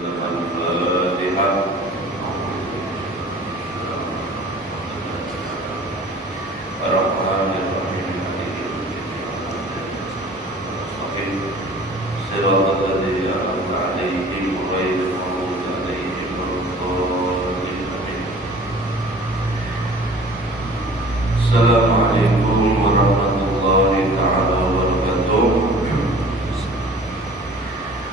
Al-Fatihah. Ar-Rahmanir-Rahim. Siratal ladzina an'amta 'alaihim ghairil maghdubi 'alaihim waladdallin. Assalamualaikum warahmatullahi ta'ala wabarakatuh.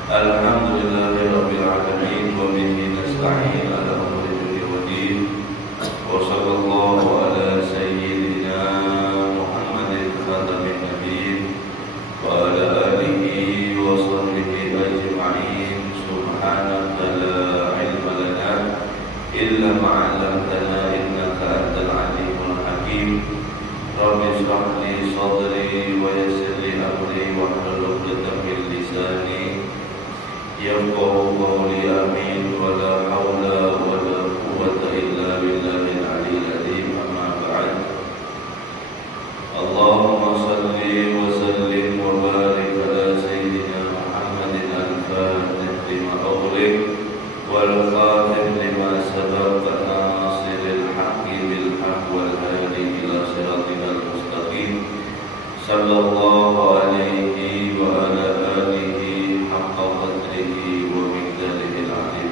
Alhamdulillahi rabbil alamin wa bihi nasta'in ala umuri dunya wa din. Wa sallallahu ala sayyidina Muhammadin khatamin nabiyyin wa ala alihi wa sahbihi ajma'in. Subhanaka la ilma lana illa ma 'allamtana innaka antal alimul hakim. Rabbi shrah li sadri wa yassir li amri wahlul 'uqdatam min lisani yafqahu qawli. Amin. Wa la hawla wa la quwwata illa billahil aliyyil azim. Amma ba'd. Allahumma salli wa sallim wa barik ala sayyidina Muhammadin al-fatih lima ughliq wal khatim lima sabaq nasiril haqqi bil haqq wal hadi ila siratal mustaqim. Sallallahu alaihi wa ala alihi haqqa qadrihi wa miqdarihi al-'azim.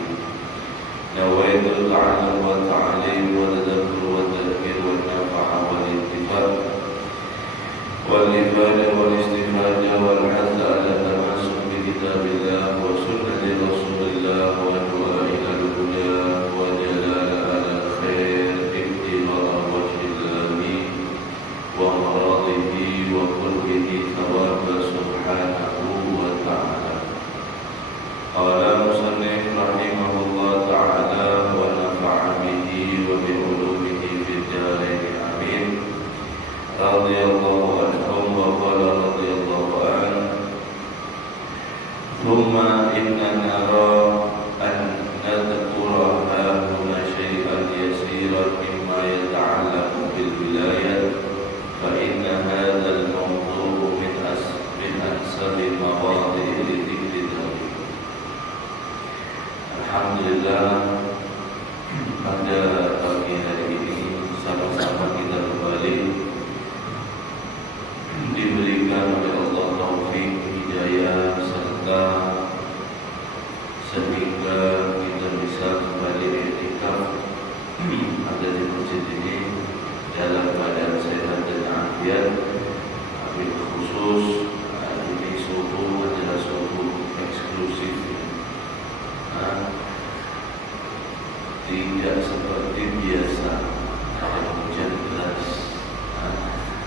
Nawaitu ta'allum wa ta'lim wa tadabbur wa tadhkir wa nafa'a wal ittifaq wal ibadah wal istifadah wal hazza ala tamassuk bi kitabillah wa sunnati rasulillah wa du'a ila al-huda wa jalala ala khair ibtigha wajhillahi wa maradihi wa qurbihi thawaba subhanahu wa ta'ala. Qala musannif rahimahullah ta'ala wa nafa'a bihi wa bi ulumihi fid darain. Amin. Radhiyallahu anhum wa qala radhiyallahu an. Thumma inna nara an nadhkura hahuna syai'an yasiran mimma yata'allaqu bil wilayah fa inna hadzal mawdu' min ansabil mawadhi' li dhikri dzalik. Alhamdulillah, pada pagi hari ini sama-sama kita kembali diberikan oleh Allah taufik, hidayah, serta sehingga kita bisa kembali iktikaf ada di masjid ini dalam keadaan sehat dan afiat. Amin. Khusus ini suhu adalah suhu eksklusif, tidak seperti biasa ada hujan deras.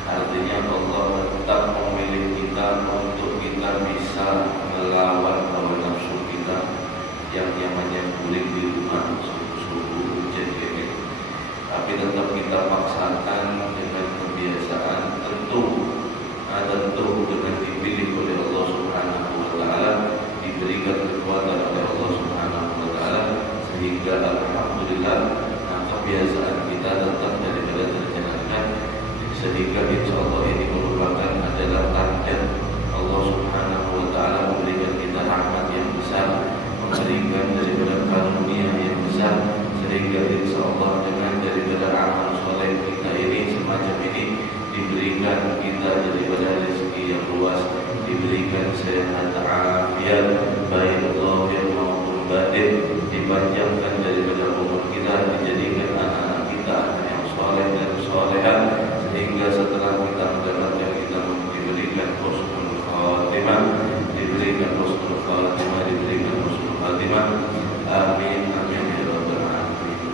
Artinya Allah tetap memilih kita untuk kita bisa melawan hawa nafsu kita yang namanya guling di rumah suhu hujan kayak gitu. Tapi tetap kita paksakan dengan kebiasaan, tentu dengan dipilih oleh Allah Subhanahu wa taala, diberikan kekuatan oleh Allah Subhanahu wa taala, sehingga alhamdulillah kebiasaan kita tetap daripada terjalankan, sehingga insyaallah ini merupakan adalah target Allah Subhanahu wa taala memberikan kita rahmat yang besar, memberikan daripada karunia yang besar, sehingga insyaallah dengan daripada amal soleh kita ini semacam ini diberikan kita daripada rezeki yang luas, diberikan sehat afiat baik zahir maupun batin, dipanjangkan daripada umur kita, dijadikan anak-anak kita anak yang soleh dan solehah, sehingga setelah kita mendapatkan kita diberikan husnul khatimah, diberikan husnul khatimah, diberikan husnul khatimah. Amin amin ya rabbal alamin.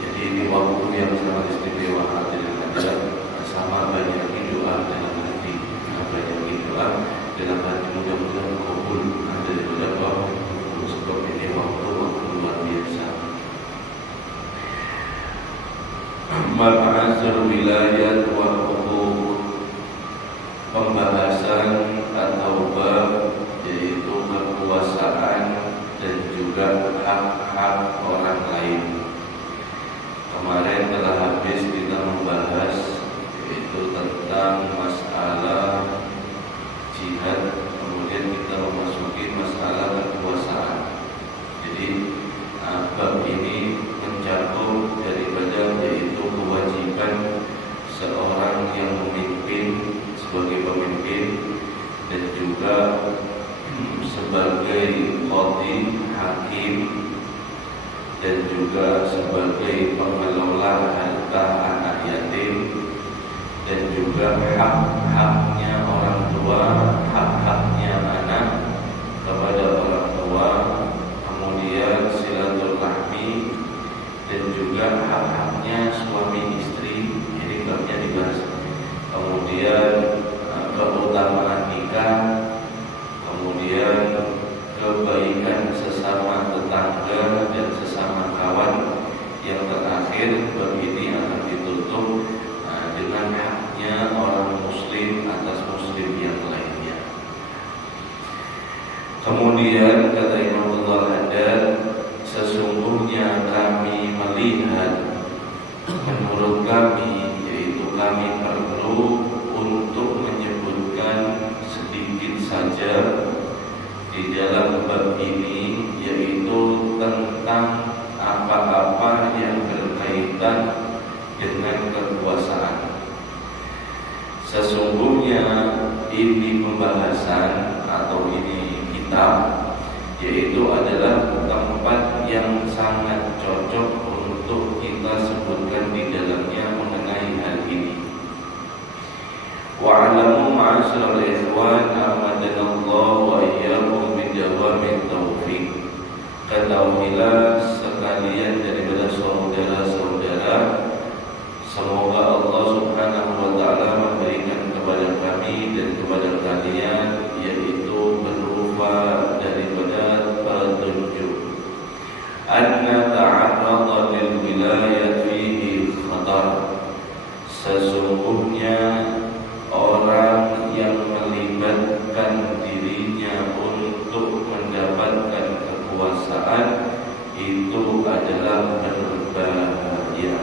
Jadi ini waktu yang sangat istimewa hadirin hadirat. Sama banyak doa dalam hati, banyak doa dalam hati, mudah-mudahan kabul daripada Allah. Sebab ini waktu luar biasa. Mab'asur wilayah wa huquq, pembahasan atau bab yaitu kekuasaan dan juga hak-hak orang lain. Kemarin telah habis kita membahas yaitu tentang masalah jihad, kemudian kita memasuki masalah kekuasaan. sebagai qadhi, hakim, dan juga sebagai pengelola harta anak yatim, dan juga hak-haknya orang tua, hak-haknya anak kepada orang tua, kemudian silaturahmi, dan juga hak-haknya suami istri. Ini babnya dibahas. Kemudian keutamaan nikah, kemudian kebaikan sesama tetangga dan sesama kawan. Yang terakhir, bab ini akan ditutup dengan haknya orang muslim atas muslim yang lainnya. Kemudian kata Imam Al-Haddad, sesungguhnya kami melihat, menurut kami, yaitu kami perlu untuk menyebutkan sedikit saja di dalam bab ini, yaitu tentang apa-apa yang berkaitan dengan kekuasaan. Sesungguhnya ini pembahasan atau ini kitab, yaitu adalah tempat yang sangat cocok untuk kita sebutkan di dalamnya mengenai hal ini. Wa'alamu ma'asyiral ikhwan amadallahu wa iyyakum bidawamit taufiq. Ketahuilah sekalian daripada saudara-saudara, semoga Allah Subhanahu wa ta'ala memberikan kepada kami dan kepada kalian, yaitu berupa daripada petunjuk. Anna ta'arrada lil wilayah fihi khatar. Sesungguhnya orang yang melibatkan dirinya untuk mendapatkan kekuasaan itu adalah berbahaya.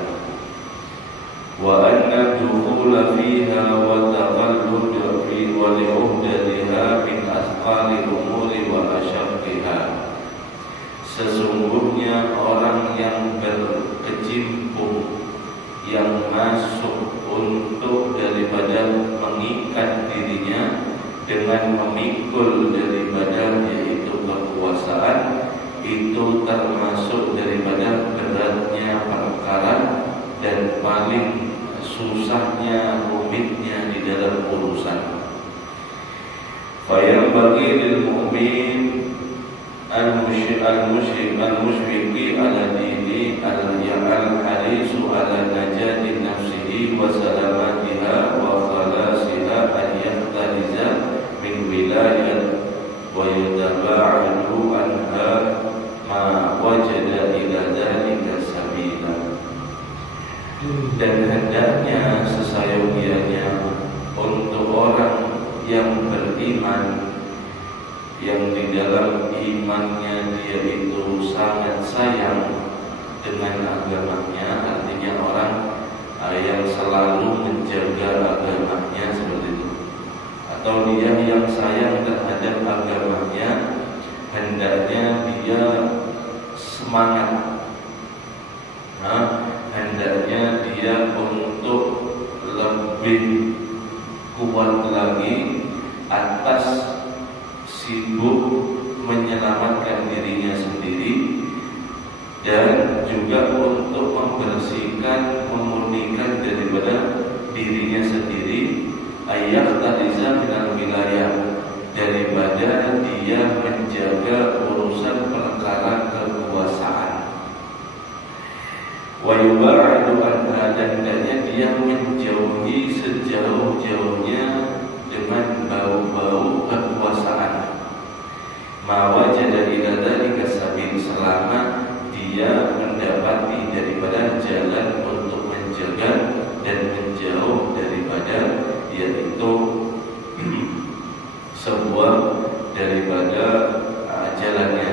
Wa anna dukhula fiha wa taqallud fi wa li'uhdatiha min asqali umuri wa asyaqqiha. Sesungguhnya orang yang berkecimpung, yang masuk untuk daripada mengikat dirinya dengan memikul daripada yaitu kekuasaan, itu termasuk daripada beratnya perkara dan paling susahnya, rumitnya di dalam urusan. Fayam bagi lil mu'min al-musyfiqi ala dini al-harisu ala najati nafsihi wa salamatiha wa khalasiha an yahtaliza min wilayat wa yataba'adu anha ma wajada ila dhalika sabila. Dan hendaknya sesayogianya untuk orang yang beriman, yang di dalam imannya dia itu sangat sayang dengan agamanya, artinya orang yang selalu menjaga agamanya seperti itu, atau dia yang sayang terhadap agamanya, hendaknya dia semangat, hendaknya dia untuk lebih kuat lagi atas sibuk menyelamatkan dirinya sendiri dan juga untuk membersihkan, memurnikan daripada dirinya sendiri, ayat tadiza minal wilayah, daripada dia menjaga urusan perkara kekuasaan. Wa yubaidu anha, dan dia menjauhi sejauh-jauhnya dengan bau-bau kekuasaan. Ma wajada ila dzalika sabil, selama dia mendapati daripada jalan untuk menjaga dan menjauh daripada yaitu sebuah daripada jalannya.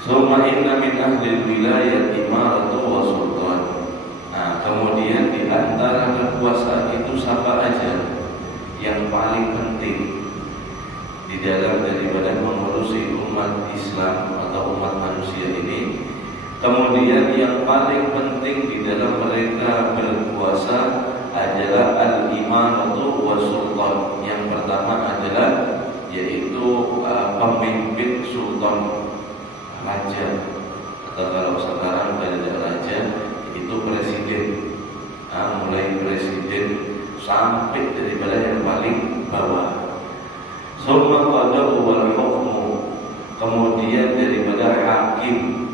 Summa inna min ahli wilayah imaratu wa sultan. Kemudian di antara kekuasaan itu siapa aja yang paling penting di dalam daripada mengurusi umat Islam atau umat manusia ini. Kemudian yang paling penting di dalam mereka berkuasa adalah al-imaratu wa sultan. Yang pertama adalah yaitu pemimpin sultan raja, atau kalau sekarang tidak raja itu presiden. Mulai presiden sampai daripada yang paling bawah. Summa qada'u wal hukmu, kemudian daripada hakim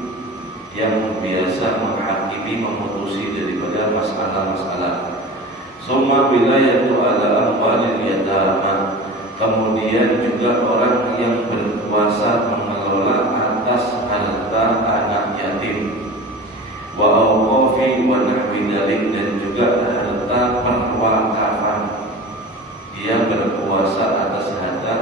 yang biasa menghakimi, memutusi daripada masalah-masalah. Summa wilayatu ala amwalil yatama, kemudian juga orang yang berkuasa mengelola atas harta anak yatim. Wa awqafi wa nahwi dzalik, dan juga harta perwakafan. Dia berkuasa atas harta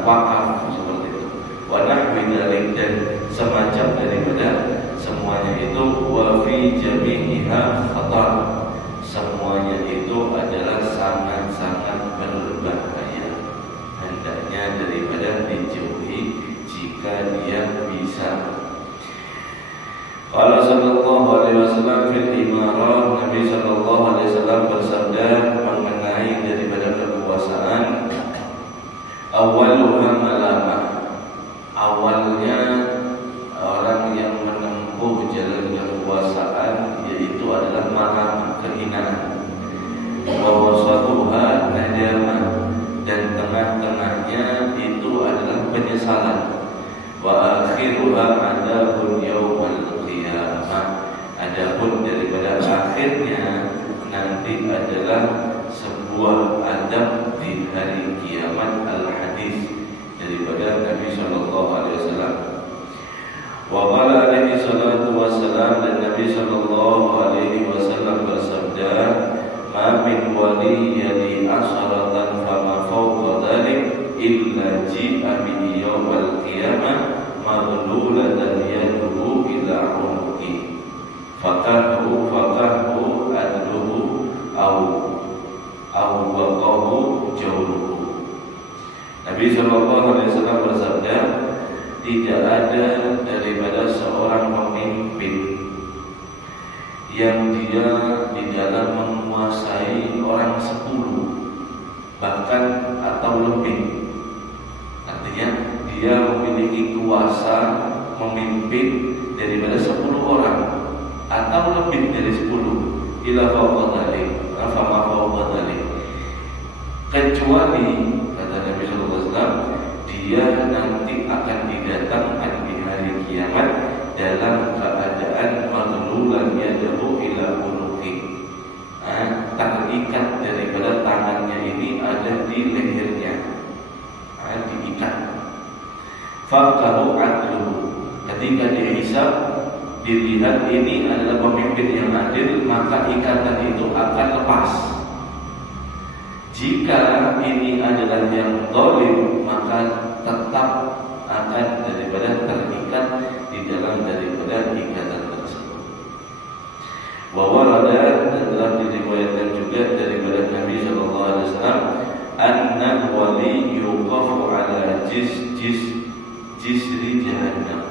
wakaf seperti itu. Wa nahwi dzalik, dan semacam daripada semuanya itu. Wa fi jami'iha khatar, semuanya itu adalah sangat-sangat berbahaya. Hendaknya daripada dijauhi jika dia bisa. Qala sallallahu alaihi wasallam fil imarah, Nabi sallallahu alaihi wasallam bersabda mengenai daripada kekuasaan, awwaluha malamah, awalnya orang yang menempuh jalan kekuasaan yaitu adalah malam, kehinaan. Wa wasatuha nadamah, dan tengah-tengahnya itu adalah penyesalan. Wa akhiruha adabun yaumal qiyamah, adapun daripada akhirnya nanti adalah sebuah adab di hari kiamat. Al-hadis daripada Nabi sallallahu alaihi wasallam. Wa qala alaihi salatu wassalam, dan Nabi sallallahu alaihi wasallam bersabda, ma min waliyyin asharatan fama fawqa dzalik illa ji'a bi yawmal qiyamah maghlulatan yaduhu ila unqi faqahu adluhu au waqahu jawruhu. Nabi sallallahu alaihi wasallam bersabda, tidak ada daripada seorang pemimpin yang dia di dalam menguasai orang 10 bahkan atau lebih. Artinya dia memiliki kuasa memimpin daripada 10 orang atau lebih dari 10. Ila fawqa dzalik, fama fawqa dzalik, kecuali kata Nabi sallallahu alaihi wasallam, dia nanti akan didatangkan di hari kiamat dalam keadaan maghlulan yadahu ila unuqi, terikat daripada tangannya ini ada di lehernya, diikat. Faqahu adluhu, ketika dihisab dilihat ini adalah pemimpin yang adil, maka ikatan itu akan lepas. Jika ini adalah yang zalim, maka tetap akan daripada terikat di dalam daripada ikatan tersebut. Wa warada, dan telah diriwayatkan juga daripada Nabi sallallahu alaihi wasallam, anna wali yuqafu ala jisri jahannam,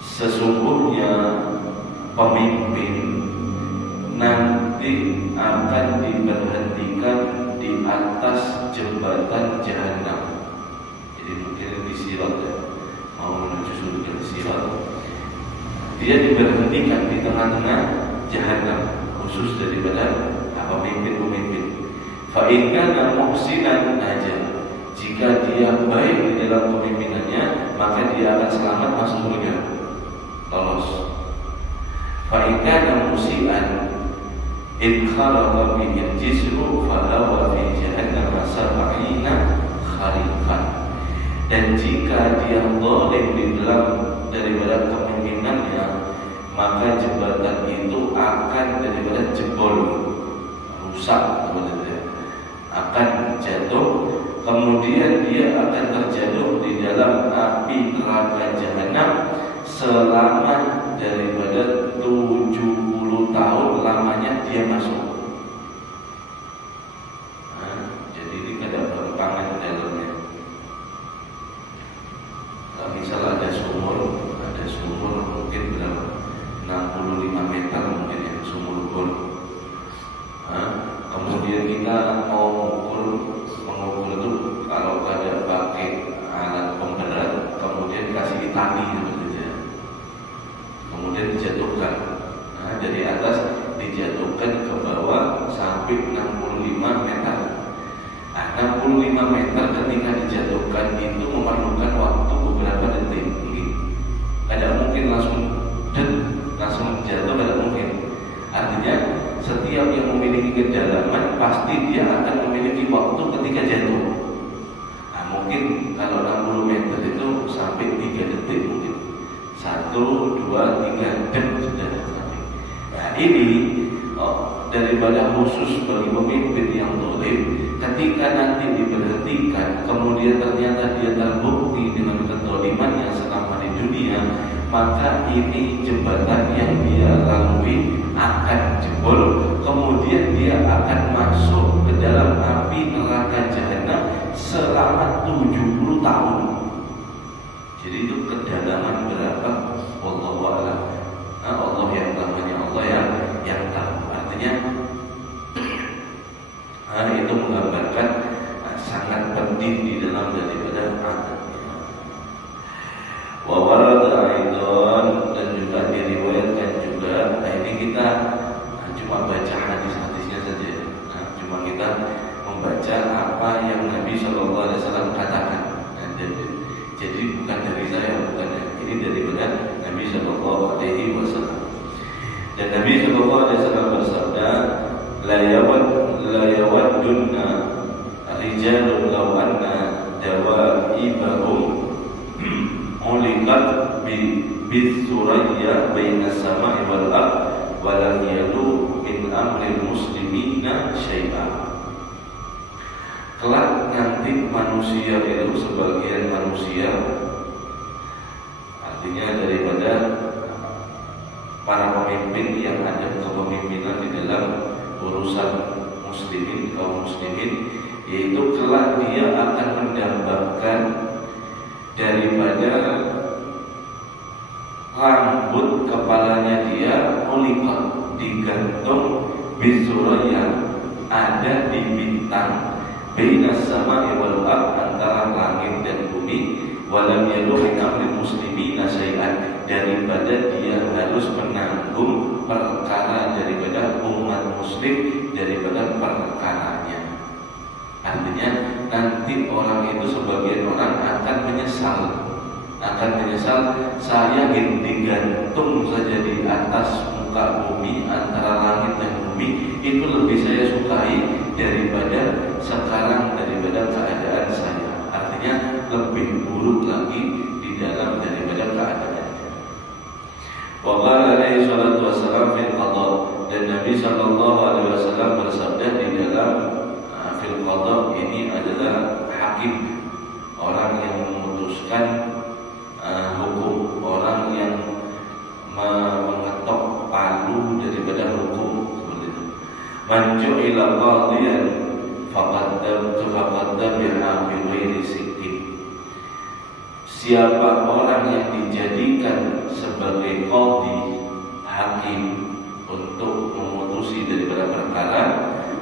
sesungguhnya pemimpin nanti akan diberhentikan di atas jembatan jahannam. Jadi mungkin di sirat ya, mau menuju surga sirat, dia diberhentikan di tengah-tengah jahannam, khusus daripada pemimpin-pemimpin. Fa in kana muhsinan aja, jika dia baik di dalam kepemimpinannya, maka dia akan selamat masuk surga, lolos. Fa in kana musian in khalaqa bihi jisru fa huwa fi jahannam sab'ina kharifan, dan jika dia zalim di dalam daripada kepemimpinannya, maka jembatan itu akan daripada jebol, rusak, akan jatuh, kemudian dia akan terjatuh di dalam api neraka jahanam selama daripada 70 tahun lamanya dia masuk. Jadi ini ada perpangan di dalamnya. Kalau misal ada sumur mungkin berapa? 65 meter mungkin ya, sumur bor. Kemudian kita mau mengukur itu kalau keadaan kedalaman, pasti dia akan memiliki waktu ketika jatuh. Nah, mungkin kalau 60 meter itu sampai 3 detik mungkin. 1, 2, 3 detik sudah sampai. Nah ini daripada khusus bagi pemimpin yang zalim, ketika nanti diberhentikan, kemudian ternyata dia terbukti dengan kezaliman yang selama di dunia, maka ini jembatan yang dia lalui akan jebol, kemudian dia akan masuk ke dalam api neraka jahanam selama 70 tahun. Jadi itu kedalaman berapa? Wallahu a'lam. Allah yang namanya Allah yang tahu. Artinya itu menggambarkan sangat penting di dalam daripada adabnya. Wa warada aidan, dan juga diriwayatkan juga. Nah ini kita cuma baca hadis-hadisnya saja. Cuma kita membaca apa yang Nabi SAW katakan. Jadi bukan dari saya, bukan, ini daripada Nabi SAW. Dan Nabi SAW bersabda, la yawaddunna rijalun law anna dawaibahum uliqat bisuraya baina samai wal ard wa lam yalu min amri muslimina syai'a. Kelak nanti manusia itu, sebagian manusia, artinya daripada para pemimpin yang ada kepemimpinan di dalam urusan muslimin, kaum muslimin, yaitu kelak dia akan mendambakan daripada rambut kepalanya dia uliqat, digantung bisurah yang ada di bintang bainas samai wal ard, antara langit dan bumi, walam yalu min amri muslimina syai'an, daripada dia harus menanggung perkara daripada umat muslim, daripada perkaranya. Artinya nanti orang itu, sebagian orang akan menyesal, saya digantung saja di atas muka bumi, antara langit dan bumi, itu lebih saya sukai daripada sekarang, daripada keadaan saya. Artinya lebih buruk lagi di dalam daripada keadaannya. Wa qala alaihi salatu wassalam fil qada, dan Nabi sallallahu alaihi wasallam bersabda di dalam fil qada, ini adalah hakim, orang yang memutuskan hukum, orang yang mengetok palu daripada hukum, seperti itu. Man ju'ila qadiyan faqaddam bi'afi ghairi sikkin. Siapa orang yang dijadikan sebagai qadhi, hakim, untuk memutusi daripada perkara,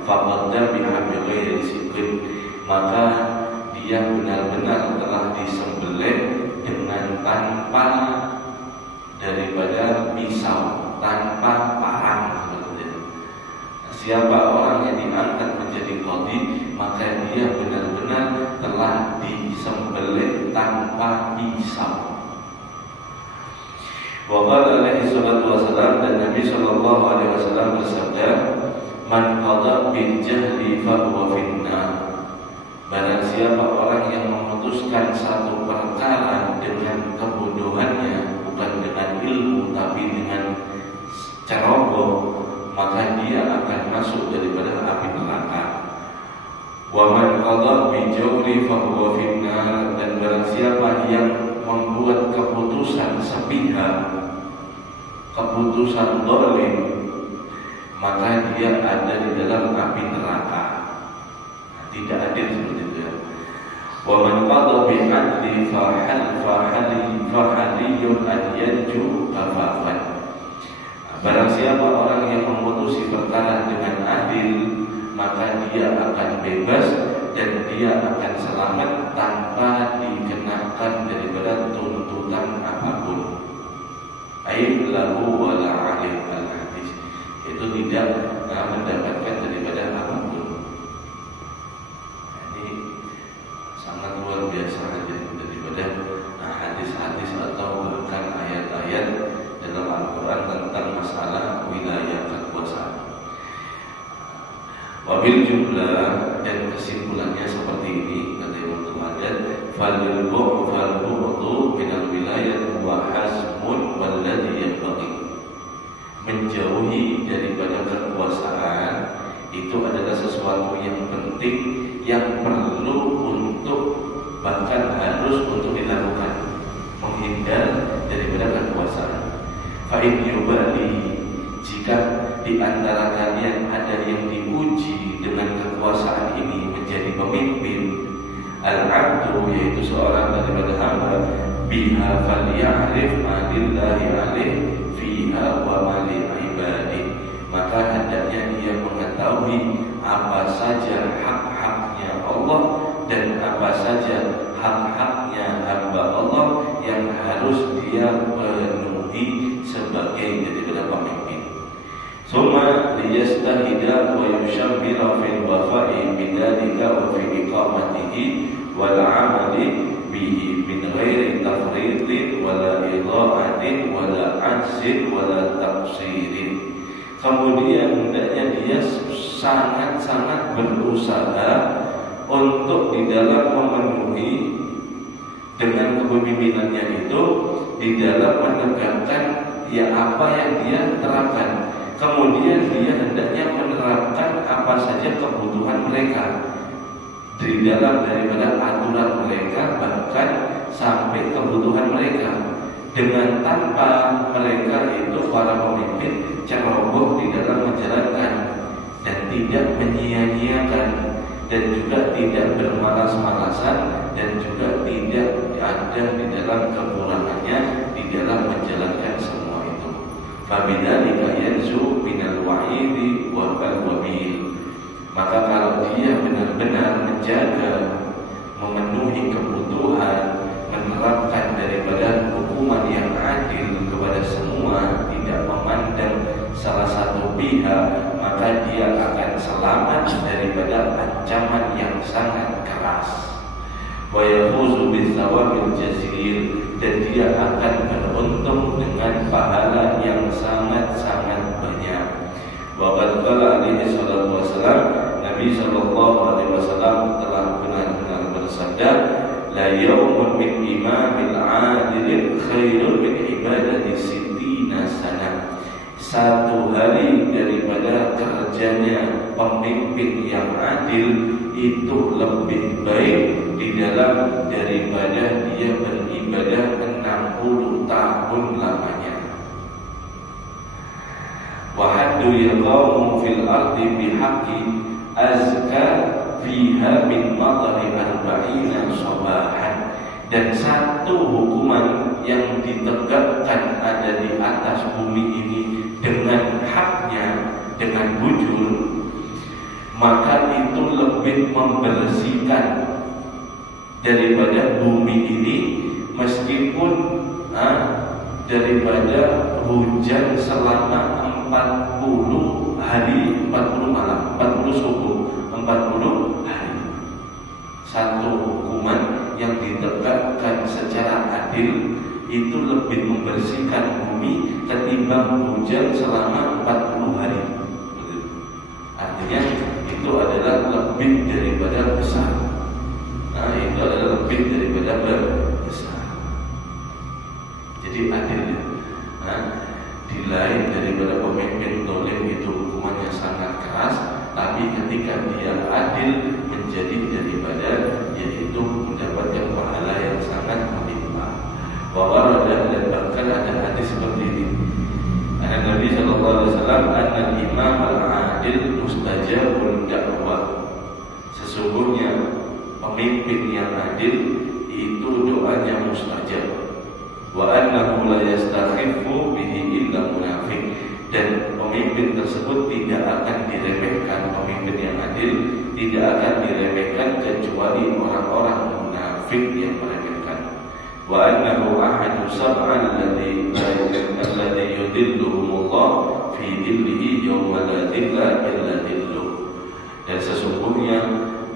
faqaddam bi'afi ghairi sikkin, maka dia benar-benar telah disembelih dengan tanpa daripada pisau, tanpa parang, seperti itu. Siapa orang yang diangkat menjadi qadhi, maka dia benar-benar telah disembelih tanpa pisau. Wa qala alaihi salatu wasallam, dan Nabi sallallahu alaihi wasallam bersabda, man qada bil jahli fa huwa finnar. Barang siapa orang yang memutuskan satu perkara dengan kebodohannya, bukan dengan ilmu tapi dengan ceroboh, maka dia akan masuk daripada api neraka. Wa man qada bi jawri fa huwa finnar, dan barang siapa yang membuat keputusan sepihak, keputusan zalim, maka dia ada di dalam api neraka. Tidak adil seperti itu ya. Wa man qada bi adli fa haliyun an yanju kafafan. Barang siapa orang yang memutusi perkara dengan adil, maka dia akan bebas dan dia akan selamat tanpa dikenakan daripada tuntutan apapun. Aib lahu wala alim al-hadis, itu tidak mendapatkan daripada apapun. Sangat luar biasa daripada hadis-hadis atau bahkan ayat-ayat dalam Al-Quran tentang masalah wilayah kekuasaan. Wabil jumlah, dan kesimpulannya seperti ini kata Imam Al-Haddad, falil bu'du minal wilayah wa hasmun walladhi yanbaghi. Menjauhi daripada kekuasaan itu adalah sesuatu yang penting, yang perlu untuk, bahkan harus untuk dilakukan. Menghindar daripada kekuasaan. Fa in yubali, jika di antara kalian ada yang diuji dengan kekuasaan ini menjadi pemimpin, al-abdu, yaitu seorang daripada hamba, biha falya'rif ma lillahi alaih fiha wa ma li ibadi, maka hendaknya dia mengetahui apa saja hak-haknya Allah dan apa saja hak-haknya hamba Allah yang harus dia penuhi sebagai daripada pemimpin. Summa liyastahida wa yushammira fil wafa'i bidzalika wa fi iqamatihi wal 'amali bihi min ghairi tafritin wala idha'atin wala 'ajzin wala taqsirin. Kemudian hendaknya dia sangat-sangat berusaha untuk di dalam memenuhi dengan kepemimpinannya itu, di dalam menegakkan ya apa yang dia terapkan. Kemudian dia hendaknya menerapkan apa saja kebutuhan mereka di dalam daripada aturan mereka, bahkan sampai kebutuhan mereka, dengan tanpa mereka itu para pemimpin ceroboh di dalam menjalankan dan tidak menyia-nyiakan, dan juga tidak bermalas-malasan, dan juga tidak ada di dalam kekurangannya di dalam menjalankan semua itu. Fabidzalika yanzu minal wa'idi wa al-wabil. Maka kalau dia benar-benar menjaga, memenuhi kebutuhan, menerapkan daripada hukuman yang adil kepada semua, tidak memandang salah satu pihak, maka dia akan selamat daripada ancaman yang sangat keras. Wa yafuzu bisawabil jazil, dan dia akan beruntung dengan pahala yang sangat-sangat banyak. Wa qad qala alaihi salatu wasalam, Nabi sallallahu alaihi wasallam telah benar-benar bersabda, la yawmun min imamil adilin khairun min ibadati sittina sana. Satu hari daripada kerjanya pemimpin yang adil itu lebih baik di dalam daripada dia beribadah 60 tahun lamanya. Wa haddu yaqamu fil ardi bihaqqi azka fiha min matari arba'ina sabahan. Dan satu hukuman yang ditegakkan ada di atas bumi ini dengan haknya, dengan bujur, maka itu lebih membersihkan daripada bumi ini, meskipun daripada hujan selama 40 hari, 40 malam, 40 subuh, 40 hari. Satu hukuman yang ditegakkan secara adil itu lebih membersihkan bumi ketimbang hujan selama 40 hari. Artinya itu adalah lebih daripada besar. Itu adalah lebih daripada besar. Jadi adil. Di lain daripada pemimpin dolim itu hukumannya sangat keras, tapi ketika dia adil menjadi daripada, yaitu mendapatkan pahala yang sangat melimpah. Wawarada, dan bahkan ada hadis seperti ini. Nabi sallallahu alaihi wasallam, annal imam al-adil mustajabul da'wah. Sesungguhnya pemimpin yang adil itu doanya mustajab. Wa annahu la yastakhiffu bihi illa munafiq, dan pemimpin tersebut tidak akan diremehkan. Pemimpin yang adil tidak akan diremehkan kecuali orang-orang munafik yang meremehkan. Wa annahu ahadu sab'al alladhi yudilluhumullah fi dhillihi yawma la dhilla illa dhilluh. Dan sesungguhnya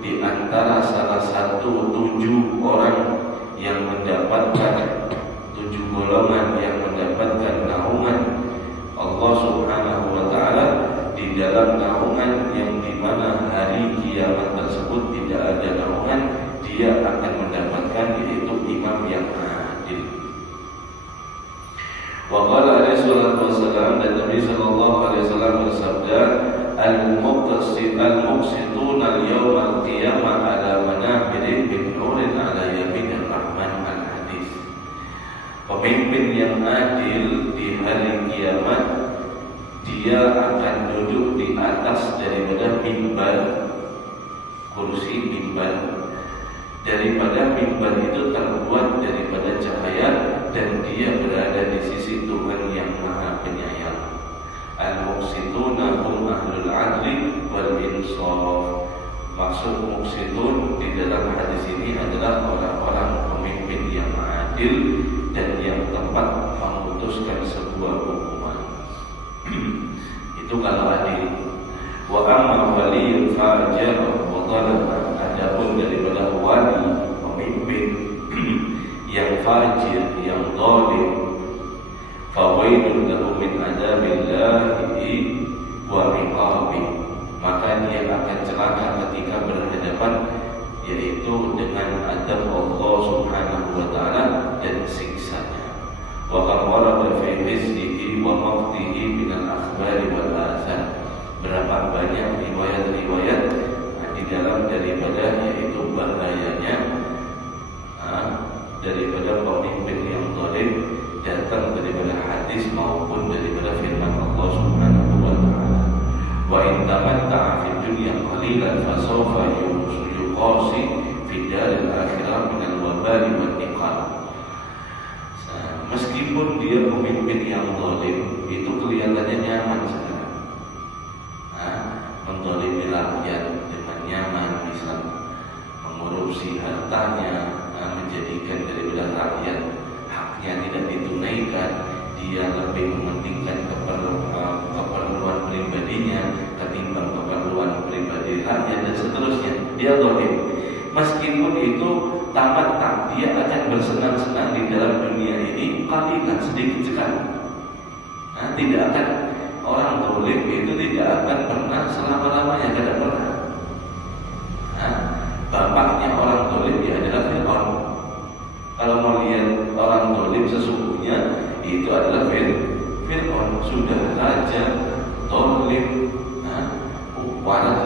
di antara salah satu 7 orang yang mendapatkan, 7 golongan yang mendapatkan naungan Allah Subhanahu wa ta'ala, di dalam naungan yang dimana hari Nabi sallallahu alaihi wasallam bersabda, al-muqsituna al-yawm al-qiyamah ala manabirin bin nurin ala yaminir rahman al-hadis. Pemimpin yang adil di hari kiamat, dia akan duduk di atas daripada mimbar, kursi mimbar. Daripada mimbar itu terbuat daripada cahaya, dan dia berada di sisi Tuhan yang Maha Penyayang. Al-muqsituna hum ahlul adli wal insaf. Maksud muqsitun di dalam hadis ini adalah orang-orang pemimpin yang adil dan yang tepat memutuskan sebuah hukuman. Itu kalau adil. Wa amma waliyul fajir wa dhalama, adapun daripada wali pemimpin yang fajir, yang zalim, fawailun lahu min adabillahi wa iqabi, maka dia akan celaka ketika berhadapan yaitu dengan adab Allah Subhanahu wa taala dan siksanya. Wa qad warada fi hizbihi wa maqtihi min al-akhbari wal azan. Berapa banyak riwayat-riwayat di dalam daripada yaitu bahayanya daripada pemimpin yang zalim, datang daripada hadis maupun daripada firman Allah Subhanahu wa taala. Wa in tamatta'a fid dunya qalilan fa sawfa yuqasi fid daril akhirah min al-wabali wan niqal. Meskipun dia pemimpin yang zalim, itu kelihatannya nyaman saja. Menzalimi rakyat dengan nyaman, bisa mengurupsi hartanya, menjadikan daripada rakyat haknya tidak ditunaikan, dia lebih mementingkan keperluan pribadinya ketimbang keperluan pribadi rakyat dan seterusnya. Dia zalim. Meskipun itu tamat, dia akan bersenang-senang di dalam dunia ini qalilan, sedikit sekali. Tidak akan, orang zalim itu tidak akan pernah selama-lamanya, tidak pernah. Bapaknya orang zalim dia adalah Fir'aun. Kalau mau lihat orang zalim sesungguhnya, itu adalah Fir'aun, sudah raja zalim, waras,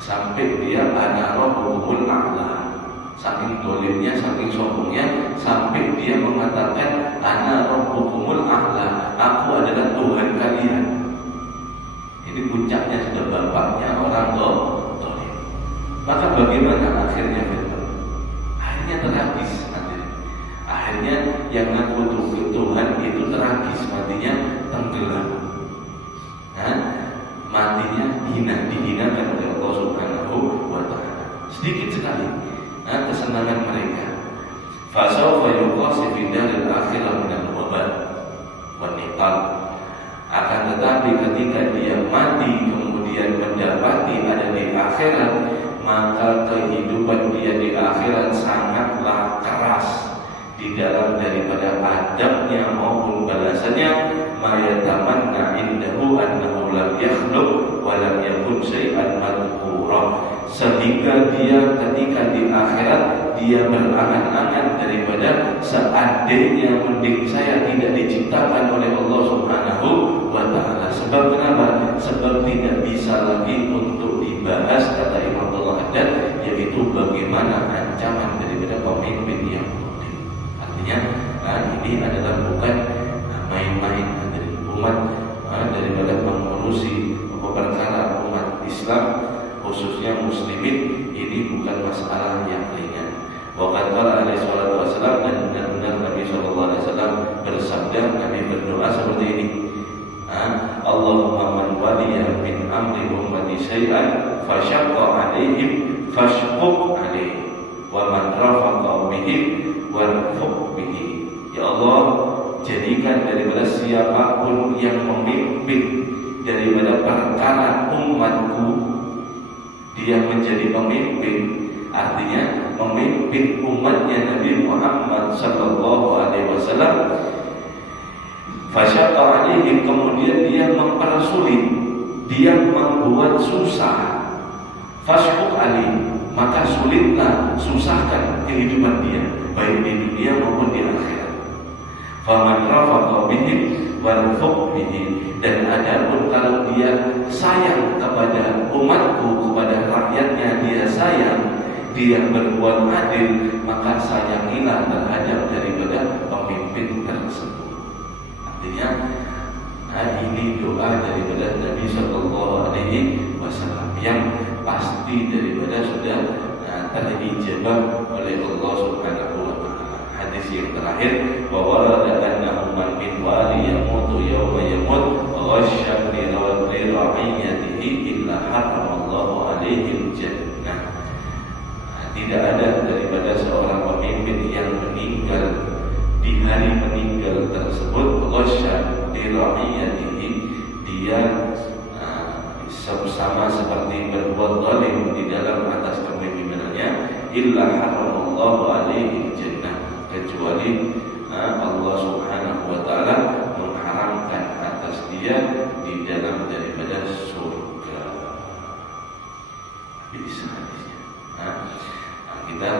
sampai dia ana rabbukumul a'la. Saking zalimnya, saking sombongnya, sampai dia mengatakan ana rabbukumul a'la, aku adalah Tuhan kalian. Ini puncaknya sudah bapaknya orang zalim. Maka bagaimana akhirnya Fir'aun? Akhirnya tragis nanti. Akhirnya yang ngaku Tuhan itu tragis, matinya tenggelam. Matinya dihinakan oleh Allah Subhanahu wa taala. Sedikit sekali kesenangan mereka. Fasawfa yuqasi fi daril akhirah min al-wabal wan niqal. Akan tetapi ketika dia mati kemudian mendapati ada di akhirat, maka kehidupan dia di akhirat sangatlah keras di dalam daripada adabnya maupun balasannya. Ma yatamanna indahu annahu lam yakhluq wa lam yakun syai'an madhkura, sehingga dia ketika di akhirat dia berangan-angan daripada seandainya mending saya tidak diciptakan oleh Allah Subhanahu wa taala. Sebab kenapa? Sebab tidak bisa lagi untuk dibahas, kata Imam Al-Haddad, yaitu bagaimana ancaman daripada pemimpin yang zalim. Artinya ini adalah bukan main-main dari umat, daripada mengurusi perkara umat Islam khususnya muslimin. Ini bukan masalah yang ringan. Waqad qala alaihi salatu wasallam, dan benar-benar Nabi sallallahu alaihi wasallam bersabda, Nabi berdoa seperti ini. Allahumma man waliya min amri ummati syai'an fashaqqa alaihim fashquq alaihi wa man rafaqa bihim warfuq bihi. Ya Allah, jadikan daripada siapapun yang memimpin daripada perkara umatku, dia menjadi pemimpin, artinya memimpin umatnya Nabi Muhammad sallallahu alaihi wasallam. Fasyaqqa alaihim, kemudian dia mempersulit, dia membuat susah. Fashquq alaihim, maka sulitlah, susahkan kehidupan dia baik di dunia maupun di akhirat. Faman rafaqa bihim warfuq bihi. Dan adapun kalau dia sayang kepada umatku, kepada rakyatnya dia sayang, dia berbuat adil, maka sayangilah terhadap daripada pemimpin tersebut. Artinya, ini doa daripada Nabi Sallallahu Alaihi Wasallam yang pasti daripada sudah terijabah oleh Allah Subhanahu Wa Taala. Hadis yang terakhir, wa warada annahu man min wali yamutu yawma yamut ghasya li ra'iyatihi illa haramallahu alaihi jannah. Tidak ada daripada seorang pemimpin yang meninggal di hari meninggal tersebut ghasya li ra'iyatihi, dia sama seperti berbuat zalim di dalam atas kepemimpinannya, illa haramallahu alaihi jannah, kecuali Allah Subhanahu wa taala mengharamkan atas dia di dalam daripada surga. Bisa hadisnya. Kita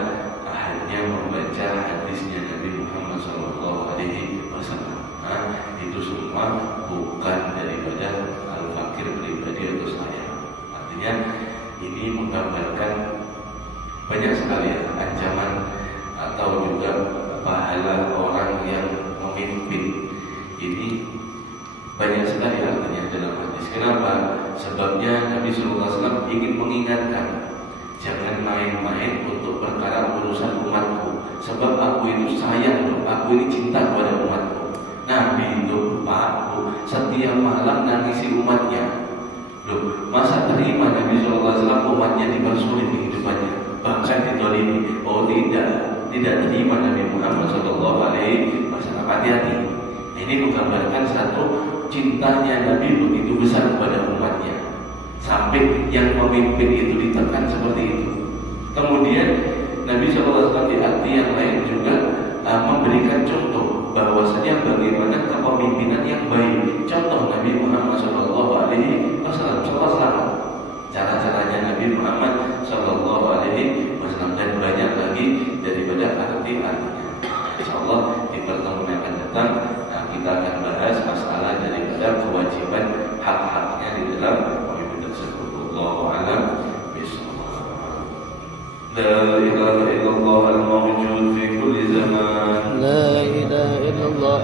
hanya membaca hadisnya Nabi Muhammad sallallahu alaihi wasallam. Itu semua bukan daripada al-fakir pribadi atau saya. Artinya ini menggambarkan banyak sekali ancaman atau juga pahala orang yang memimpin. Ini banyak sekali artinya dalam hadis. Kenapa? Sebabnya Nabi sallallahu alaihi wasallam ingin mengingatkan, jangan main-main untuk perkara urusan umatku. Sebab aku itu sayang loh, aku ini cinta kepada umatku. Nabi itu Pak setiap malam nangisi umatnya. Loh, masa terima Nabi SAW umatnya dipersulit kehidupannya, bahkan ditolimi? Oh tidak terima Nabi Muhammad SAW. Hati-hati. Ini menggambarkan satu, cintanya Nabi begitu besar kepada umatnya, sampai yang memimpin itu ditekan seperti itu. Kemudian Nabi SAW di arti yang lain juga memberikan contoh bahwasanya bagaimana kepemimpinan yang baik. Contoh Nabi Muhammad SAW, cara-caranya Nabi Muhammad SAW, dan banyak lagi daripada arti-artinya. Insyaallah di pertemuan yang akan datang kita akan bahas masalah daripada kewajiban hak-haknya di dalam pemimpin tersebut. Wallahu a'lam bishawab. La ilaha illallah al-mawjud fi kulli zaman. La ilaha illallah